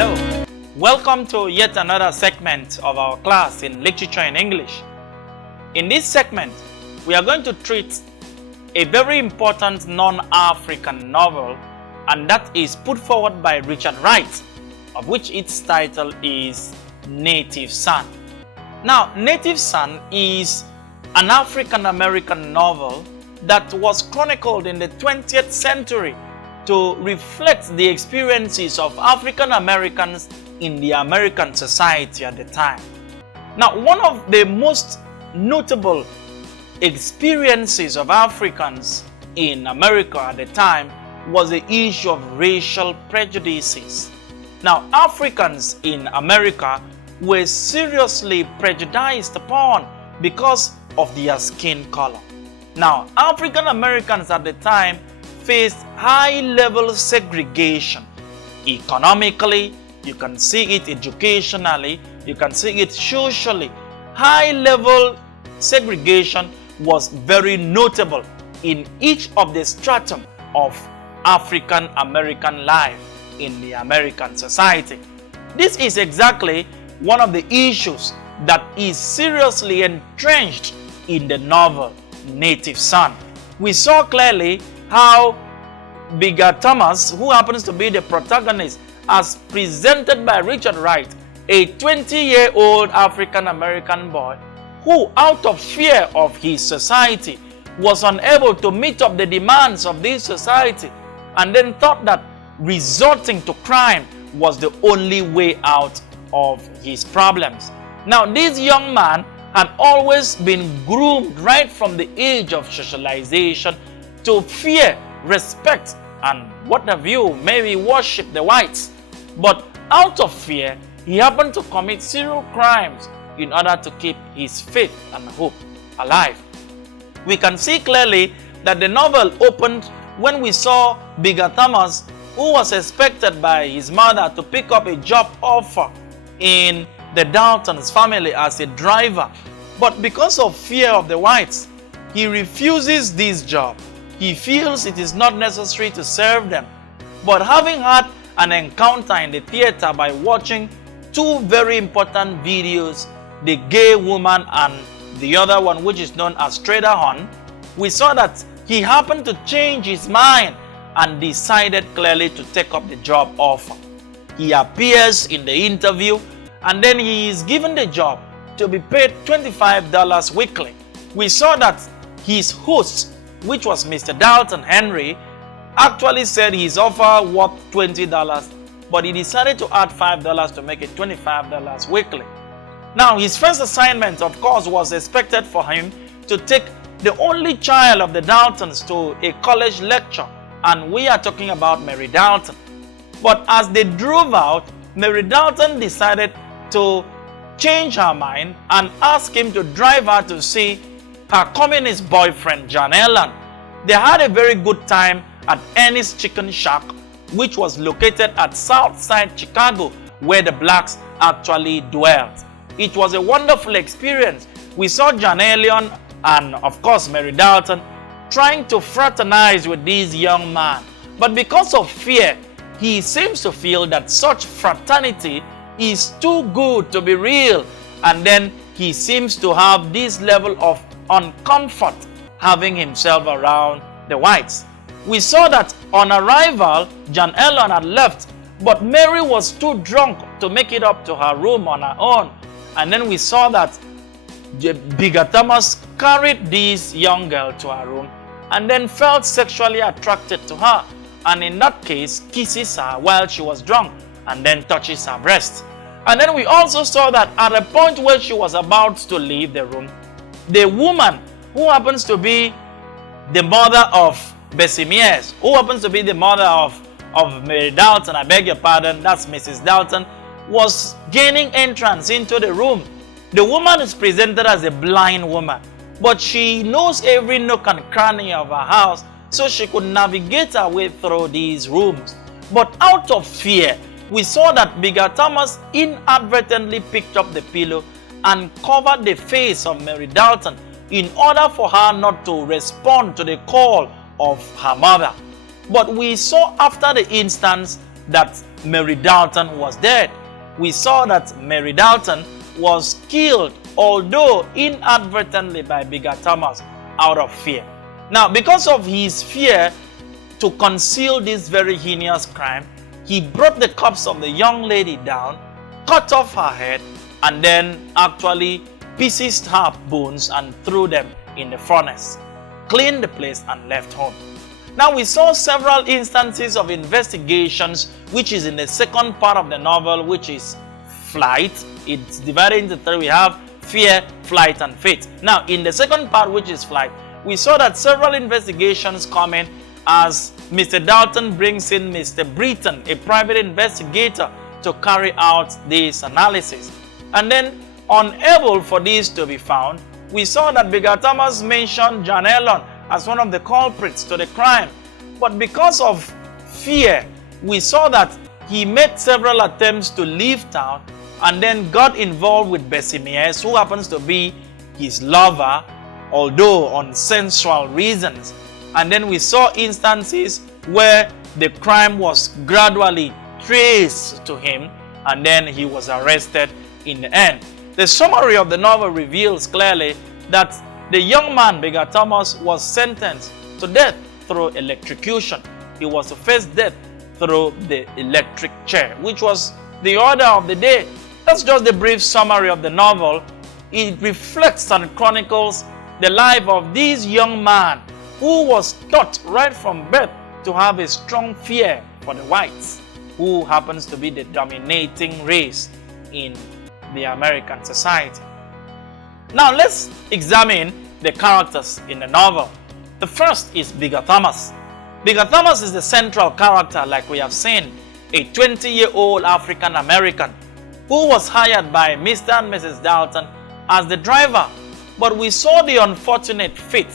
Hello, welcome to yet another segment of our class in Literature in English. In this segment, we are going to treat a very important non-African novel, and that is put forward by Richard Wright, of which its title is Native Son. Now, Native Son is an African-American novel that was chronicled in the 20th century to reflect the experiences of African Americans in the American society at the time. Now, one of the most notable experiences of Africans in America at the time was the issue of racial prejudices. Now, Africans in America were seriously prejudiced upon because of their skin color. Now, African Americans at the time faced high-level segregation. Economically, you can see it educationally, you can see it socially. High-level segregation was very notable in each of the stratum of African American life in the American society. This is exactly one of the issues that is seriously entrenched in the novel Native Son. We saw clearly how Bigger Thomas, who happens to be the protagonist, as presented by Richard Wright, a 20-year-old African-American boy who, out of fear of his society, was unable to meet up the demands of this society and then thought that resorting to crime was the only way out of his problems. Now, this young man had always been groomed right from the age of socialization to fear, respect, and what have you, maybe worship the whites. But out of fear, he happened to commit serial crimes in order to keep his faith and hope alive. We can see clearly that the novel opened when we saw Bigger Thomas, who was expected by his mother to pick up a job offer in the Dalton's family as a driver. But because of fear of the whites, he refuses this job. He feels it is not necessary to serve them. But having had an encounter in the theater by watching two very important videos, The Gay Woman and the other one, which is known as Trader Hunt, we saw that he happened to change his mind and decided clearly to take up the job offer. He appears in the interview and then he is given the job to be paid $25 weekly. We saw that his host, which was Mr. Dalton Henry, actually said his offer worth $20, but he decided to add $5 to make it $25 weekly. Now, his first assignment, of course, was expected for him to take the only child of the Daltons to a college lecture, and we are talking about Mary Dalton. But as they drove out, Mary Dalton decided to change her mind and ask him to drive her to see her communist boyfriend, John Allen. They had a very good time at Annie's Chicken Shack, which was located at Southside Chicago, where the blacks actually dwelt. It was a wonderful experience. We saw John Allen and, of course, Mary Dalton trying to fraternize with this young man. But because of fear, he seems to feel that such fraternity is too good to be real, and then he seems to have this level of uncomfort having himself around the whites. We saw that on arrival, John Allen had left, but Mary was too drunk to make it up to her room on her own. And then we saw that Bigger Thomas carried this young girl to her room and then felt sexually attracted to her, and in that case kisses her while she was drunk and then touches her breast. And then we also saw that at a point where she was about to leave the room, the woman who happens to be the mother of Bessie Mears, who happens to be the mother of Mary Dalton, I beg your pardon, that's Mrs. Dalton, was gaining entrance into the room. The woman is presented as a blind woman, but she knows every nook and cranny of her house, so she could navigate her way through these rooms. But out of fear, we saw that Bigger Thomas inadvertently picked up the pillow and covered the face of Mary Dalton in order for her not to respond to the call of her mother. But we saw after the instance that Mary Dalton was dead. We saw that Mary Dalton was killed, although inadvertently, by Bigger Thomas out of fear. Now, because of his fear to conceal this very heinous crime, he brought the corpse of the young lady down, cut off her head, and then actually pieced her bones and threw them in the furnace, cleaned the place, and left home. Now, we saw several instances of investigations, which is in the second part of the novel, which is flight. It's divided into three. We have fear, flight, and fate. Now, in the second part, which is flight, we saw that several investigations come in as Mr. Dalton brings in Mr. Britton, a private investigator, to carry out this analysis. And then, unable for this to be found, we saw that Bigger Thomas mentioned John Ellon as one of the culprits to the crime. But because of fear, we saw that he made several attempts to leave town and then got involved with Bessie Mies, who happens to be his lover, although on sensual reasons. And then we saw instances where the crime was gradually traced to him, and then he was arrested in the end. The summary of the novel reveals clearly that the young man, Bigger Thomas, was sentenced to death through electrocution. He was to face death through the electric chair, which was the order of the day. That's just the brief summary of the novel. It reflects and chronicles the life of this young man who was taught right from birth to have a strong fear for the whites, who happens to be the dominating race in the American society. Now let's examine the characters in the novel. The first is Bigger Thomas. Bigger Thomas is the central character, like we have seen, a 20-year-old African American who was hired by Mr. and Mrs. Dalton as the driver. But we saw the unfortunate fate.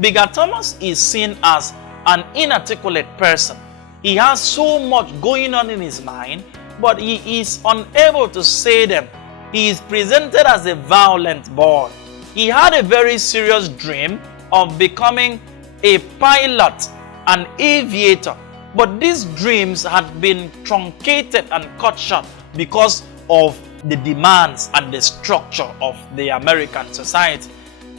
Bigger Thomas is seen as an inarticulate person. He has so much going on in his mind, but he is unable to say them. He is presented as a violent boy. He had a very serious dream of becoming a pilot, an aviator, but these dreams had been truncated and cut short because of the demands and the structure of the American society.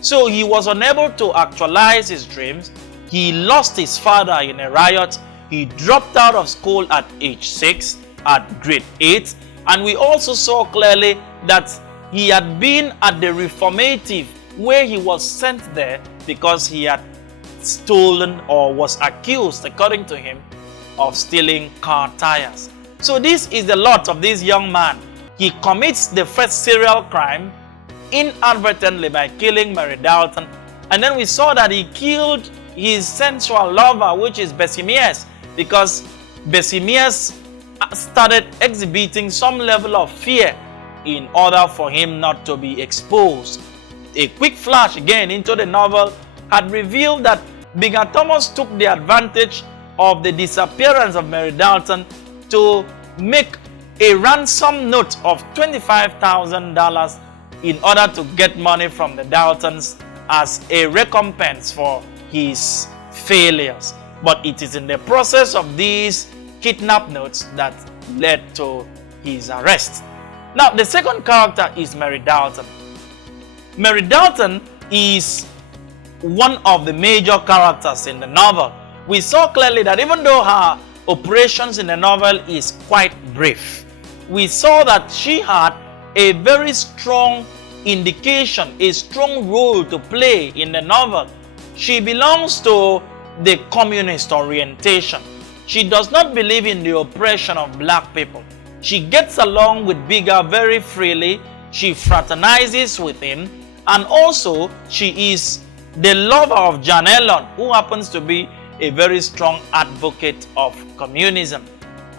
So he was unable to actualize his dreams. He lost his father in a riot. He dropped out of school at age 6, at grade 8, and we also saw clearly that he had been at the reformative, where he was sent there because he had stolen or was accused, according to him, of stealing car tires. So this is the lot of this young man. He commits the first serial crime inadvertently by killing Mary Dalton, and then we saw that he killed his sensual lover, which is Bessie Mies, because Bessie Mies started exhibiting some level of fear in order for him not to be exposed. A quick flash again into the novel had revealed that Bigger Thomas took the advantage of the disappearance of Mary Dalton to make a ransom note of $25,000 in order to get money from the Daltons as a recompense for his failures. But it is in the process of these kidnap notes that led to his arrest. Now, the second character is Mary Dalton. Mary Dalton is one of the major characters in the novel. We saw clearly that even though her operations in the novel is quite brief, we saw that she had a very strong indication, a strong role to play in the novel. She belongs to the communist orientation. She does not believe in the oppression of black people. She gets along with Bigger very freely. She fraternizes with him, and also she is the lover of John Ellon, who happens to be a very strong advocate of communism.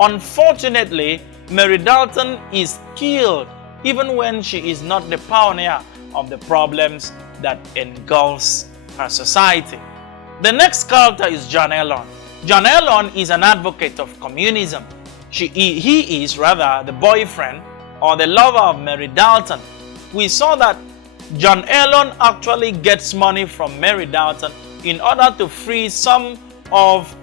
Unfortunately, Mary Dalton is killed even when she is not the pioneer of the problems that engulfs her society. The next character is John Ellon. John Ellon is an advocate of communism. He is rather the boyfriend or the lover of Mary Dalton. We saw that John Ellon actually gets money from Mary Dalton in order to free some of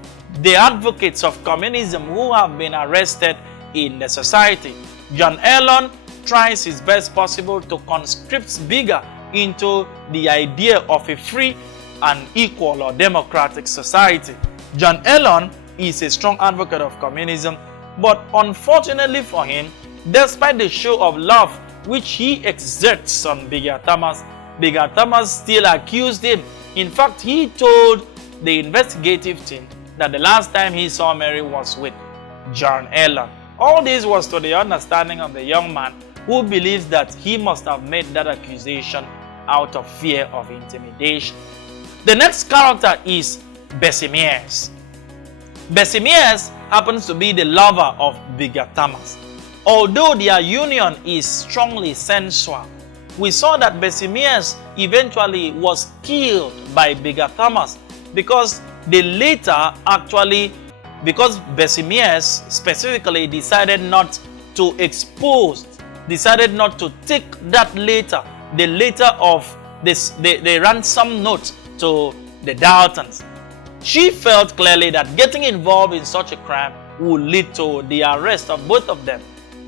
the advocates of communism who have been arrested in the society. John Ellon tries his best possible to conscript Bigger into the idea of a free and equal or democratic society. John Ellon is a strong advocate of communism, but unfortunately for him, despite the show of love which he exerts on Bigger Thomas still accused him. In fact, he told the investigative team that the last time he saw Mary was with John Ellon. All this was to the understanding of the young man who believes that he must have made that accusation out of fear of intimidation. The next character is Bessie Mears. Bessie Mears happens to be the lover of Bigger Thomas. Although their union is strongly sensual, we saw that Bessie Mears eventually was killed by Bigger Thomas because Bessie Mears specifically decided not to take that letter, the letter of the ransom note to the Daltons. She felt clearly that getting involved in such a crime would lead to the arrest of both of them.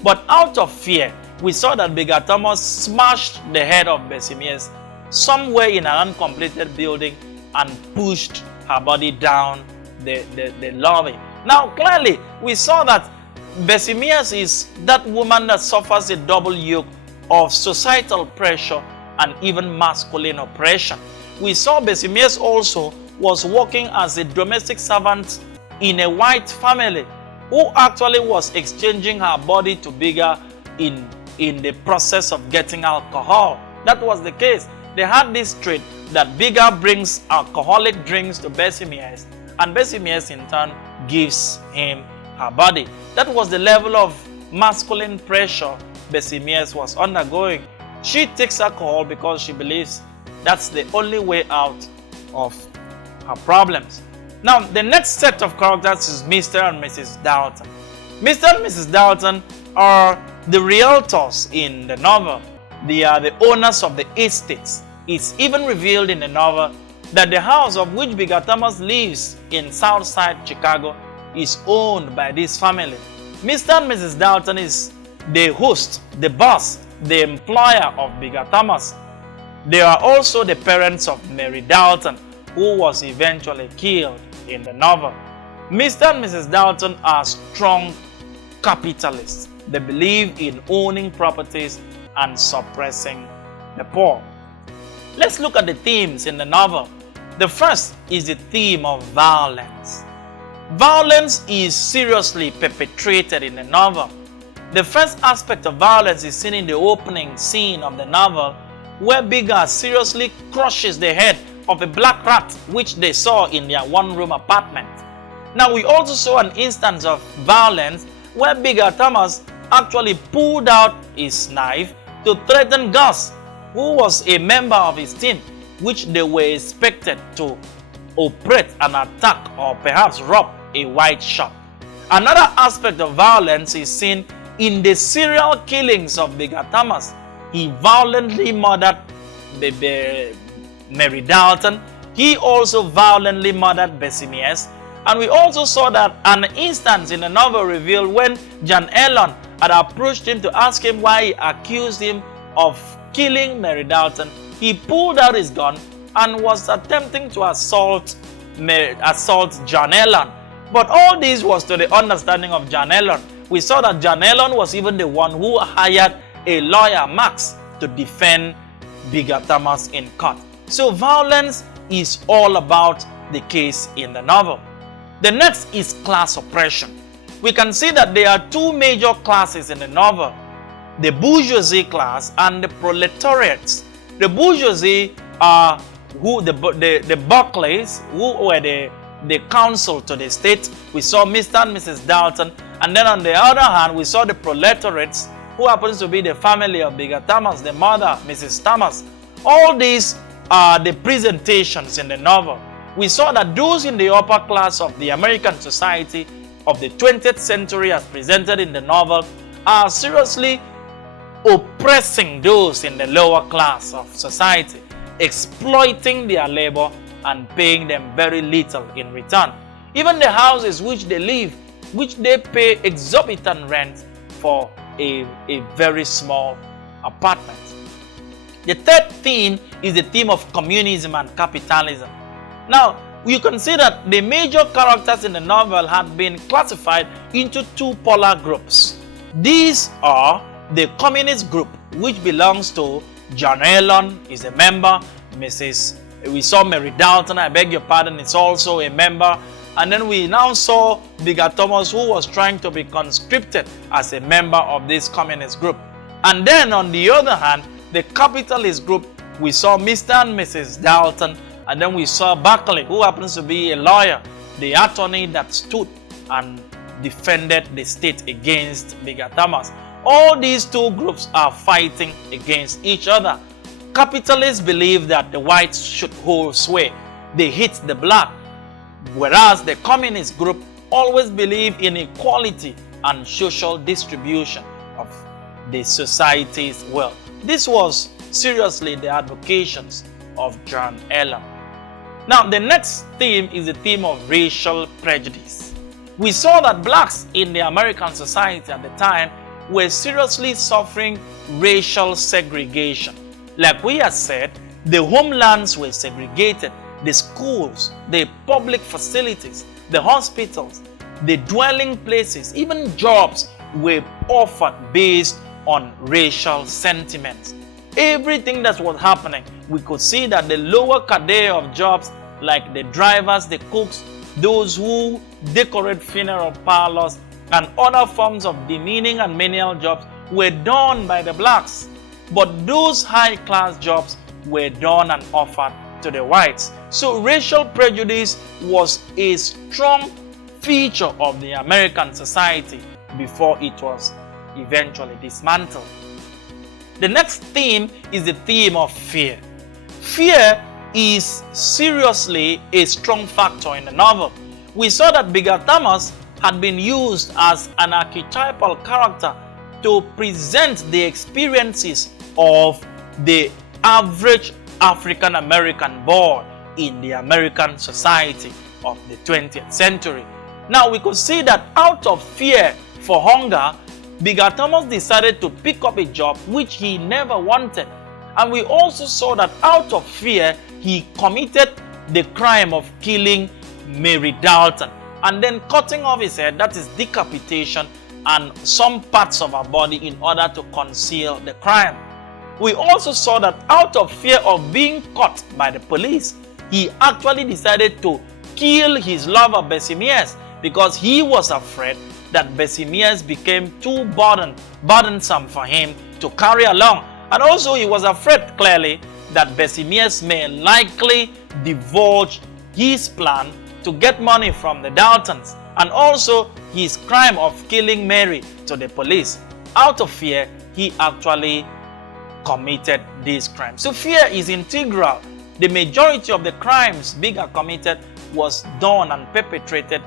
But out of fear, we saw that Bigger Thomas smashed the head of Bessie Mears somewhere in an uncompleted building and pushed her body down the lobby. Now, clearly, we saw that Bessie Mears is that woman that suffers a double yoke of societal pressure and even masculine oppression. We saw Bessie Mears also was working as a domestic servant in a white family who actually was exchanging her body to Bigger in the process of getting alcohol. That was the case. They had this trait that Bigger brings alcoholic drinks to Bessie Mears, and Bessie Mears in turn gives him her body. That was the level of masculine pressure Bessie Mears was undergoing. She takes alcohol because she believes that's the only way out of her problems. Now, the next set of characters is Mr. and Mrs. Dalton. Mr. and Mrs. Dalton are the realtors in the novel. They are the owners of the estates. It's even revealed in the novel that the house of which Bigger Thomas lives in Southside Chicago is owned by this family. Mr. and Mrs. Dalton is the host, the boss, the employer of Bigger Thomas. They are also the parents of Mary Dalton, who was eventually killed in the novel. Mr. and Mrs. Dalton are strong capitalists. They believe in owning properties and suppressing the poor. Let's look at the themes in the novel. The first is the theme of violence. Violence is seriously perpetrated in the novel. The first aspect of violence is seen in the opening scene of the novel, where Bigger seriously crushes the head of a black rat which they saw in their one-room apartment. Now, we also saw an instance of violence where Bigger Thomas actually pulled out his knife to threaten Gus, who was a member of his team, which they were expected to operate an attack or perhaps rob a white shop. Another aspect of violence is seen in the serial killings of Bigger Thomas. He violently murdered Mary Dalton. He also violently murdered Bessie Mears. And we also saw that an instance in the novel revealed when John Ellon had approached him to ask him why he accused him of killing Mary Dalton. He pulled out his gun and was attempting to assault John Ellon. But all this was to the understanding of John Ellon. We saw that John Ellon was even the one who hired a lawyer, Max, to defend Bigger Thomas in court. So violence is all about the case in the novel. The next is class oppression. We can see that there are two major classes in the novel: the bourgeoisie class and the proletariats. The bourgeoisie are the Buckleys, who were the council to the state. We saw Mr. and Mrs. Dalton. And then on the other hand, we saw the proletariats, who happens to be the family of Bigger Thomas, the mother, Mrs. Thomas. All these are the presentations in the novel. We saw that those in the upper class of the American society of the 20th century, as presented in the novel, are seriously oppressing those in the lower class of society, exploiting their labor and paying them very little in return. Even the houses which they live which they pay exorbitant rent for a very small apartment. The third theme is the theme of communism and capitalism. Now, you can see that the major characters in the novel had been classified into two polar groups. These are the communist group, which belongs to John Allen, is a member. We saw Mary Dalton, I beg your pardon, is also a member. And then we now saw Bigger Thomas, who was trying to be conscripted as a member of this communist group. And then on the other hand, the capitalist group, we saw Mr. and Mrs. Dalton, and then we saw Buckley, who happens to be a lawyer, the attorney that stood and defended the state against Bigger Thomas. All these two groups are fighting against each other. Capitalists believe that the whites should hold sway. They hate the black. Whereas the communist group always believe in equality and social distribution of the society's wealth. This was seriously the advocations of John Allen. Now, the next theme is the theme of racial prejudice. We saw that blacks in the American society at the time were seriously suffering racial segregation. Like we had said, the homelands were segregated, the schools, the public facilities, the hospitals, the dwelling places, even jobs were offered based on racial sentiments. Everything that was happening, we could see that the lower cadre of jobs like the drivers, the cooks, those who decorate funeral parlors, and other forms of demeaning and menial jobs were done by the blacks. But those high-class jobs were done and offered to the whites. So racial prejudice was a strong feature of the American society before it was eventually dismantled. The next theme is the theme of fear. Fear is seriously a strong factor in the novel. We saw that Bigger Thomas had been used as an archetypal character to present the experiences of the average African American boy in the American society of the 20th century. Now we could see that out of fear for hunger, Bigger Thomas decided to pick up a job which he never wanted. And we also saw that out of fear, he committed the crime of killing Mary Dalton and then cutting off his head, that is decapitation, and some parts of her body in order to conceal the crime. We also saw that out of fear of being caught by the police, he actually decided to kill his lover Bessie Mears because he was afraid that Bessie Mears became too burdensome for him to carry along. And also he was afraid clearly that Bessie Mears may likely divulge his plan to get money from the Daltons, and also his crime of killing Mary to the police. Out of fear, he actually committed this crime. So fear is integral. The majority of the crimes Bigger committed was done and perpetrated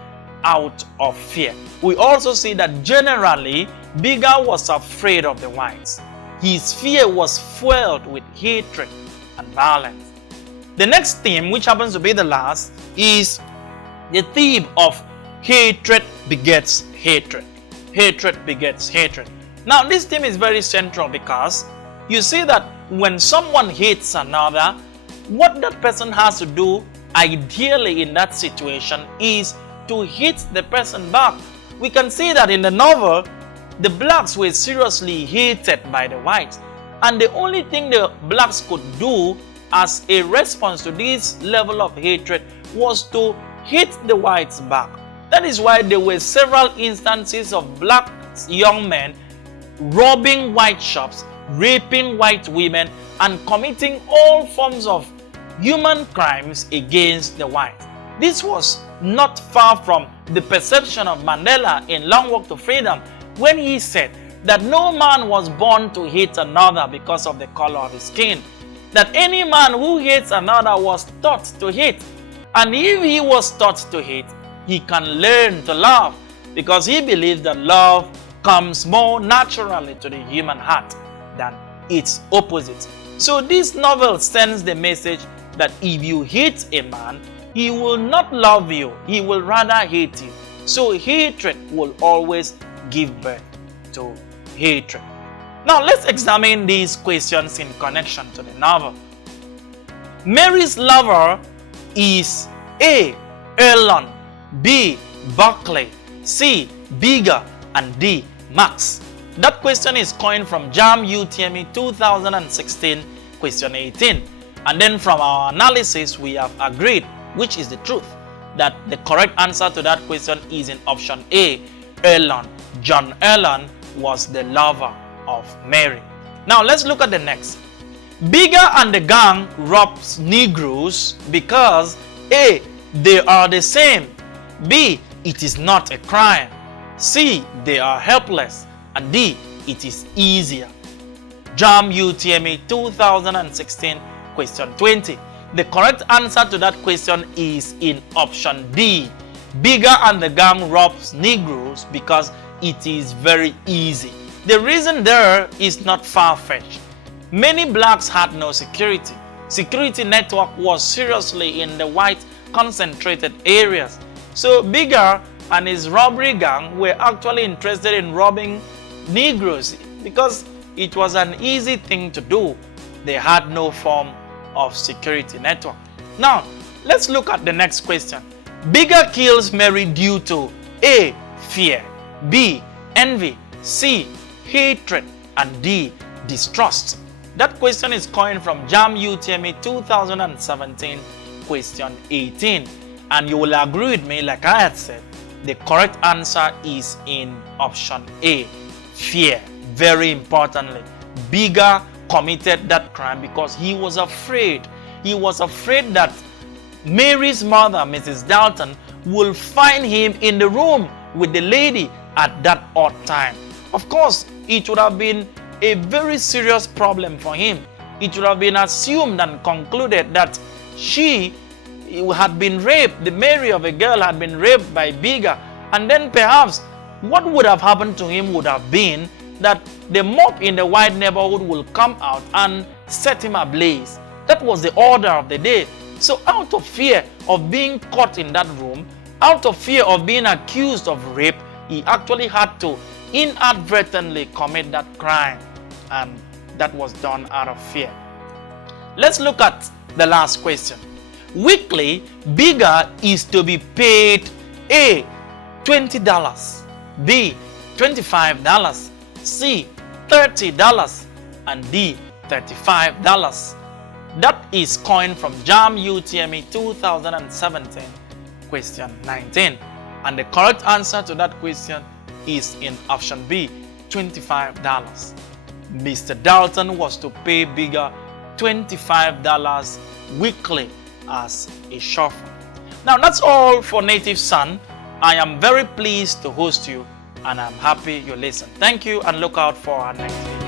out of fear. We also see that generally Bigger was afraid of the whites. His fear was fueled with hatred and violence. The next theme, which happens to be the last, is the theme of hatred begets hatred. Hatred begets hatred. Now this theme is very central because you see that when someone hates another, what that person has to do ideally in that situation is to hit the person back. We can see that in the novel, the blacks were seriously hated by the whites, and the only thing the blacks could do as a response to this level of hatred was to hit the whites back. That is why there were several instances of black young men robbing white shops, raping white women, and committing all forms of human crimes against the whites. This was not far from the perception of Mandela in Long Walk to Freedom, when he said that no man was born to hate another because of the color of his skin. That any man who hates another was taught to hate. And if he was taught to hate, he can learn to love, because he believes that love comes more naturally to the human heart than its opposite. So this novel sends the message that if you hate a man, he will not love you, he will rather hate you. So hatred will always give birth to hatred. Now let's examine these questions in connection to the novel. Mary's lover is A. Erlon, B. Buckley, C. Bigger, and D. Max. That question is coined from JAMB UTME 2016 question 18. And then from our analysis we have agreed, which is the truth, that the correct answer to that question is in option A. Erlon. John Erlon was the lover of Mary. Now let's look at the next. Bigger and the gang robs Negroes because A. They are the same, B. It is not a crime, C. They are helpless, and D. It is easier. JAMB UTME 2016 question 20. The correct answer to that question is in option D. Bigger and the gang robs Negroes because it is very easy. The reason there is not far-fetched. Many blacks had no security. Security network was seriously in the white concentrated areas. So Bigger and his robbery gang were actually interested in robbing Negroes because it was an easy thing to do. They had no form of security network. Now, let's look at the next question. Bigger kills Mary due to A. Fear, B. Envy, C. Hatred, and D. Distrust. That question is coined from JAMB UTME 2017 question 18. And you will agree with me, like I had said, the correct answer is in option A. Fear. Very importantly, Bigger committed that crime because he was afraid. He was afraid that Mary's mother, Mrs. Dalton, will find him in the room with the lady at that odd time. Of course, it would have been a very serious problem for him. It would have been assumed and concluded that she had been raped, the Mary of a girl had been raped by Bigger, and then perhaps what would have happened to him would have been that the mob in the white neighborhood will come out and set him ablaze. That was the order of the day. So out of fear of being caught in that room, out of fear of being accused of rape, he actually had to inadvertently commit that crime, and that was done out of fear. Let's look at the last question. Weekly, Bigger is to be paid A. $20, B. $25, C. $30, and D. $35. That is coined from JAMB UTME 2017 question 19. And the correct answer to that question is in option B, $25. Mr. Dalton was to pay Bigger $25 weekly as a chauffeur. Now that's all for Native Son. I am very pleased to host you and I'm happy you listened. Thank you and look out for our next video.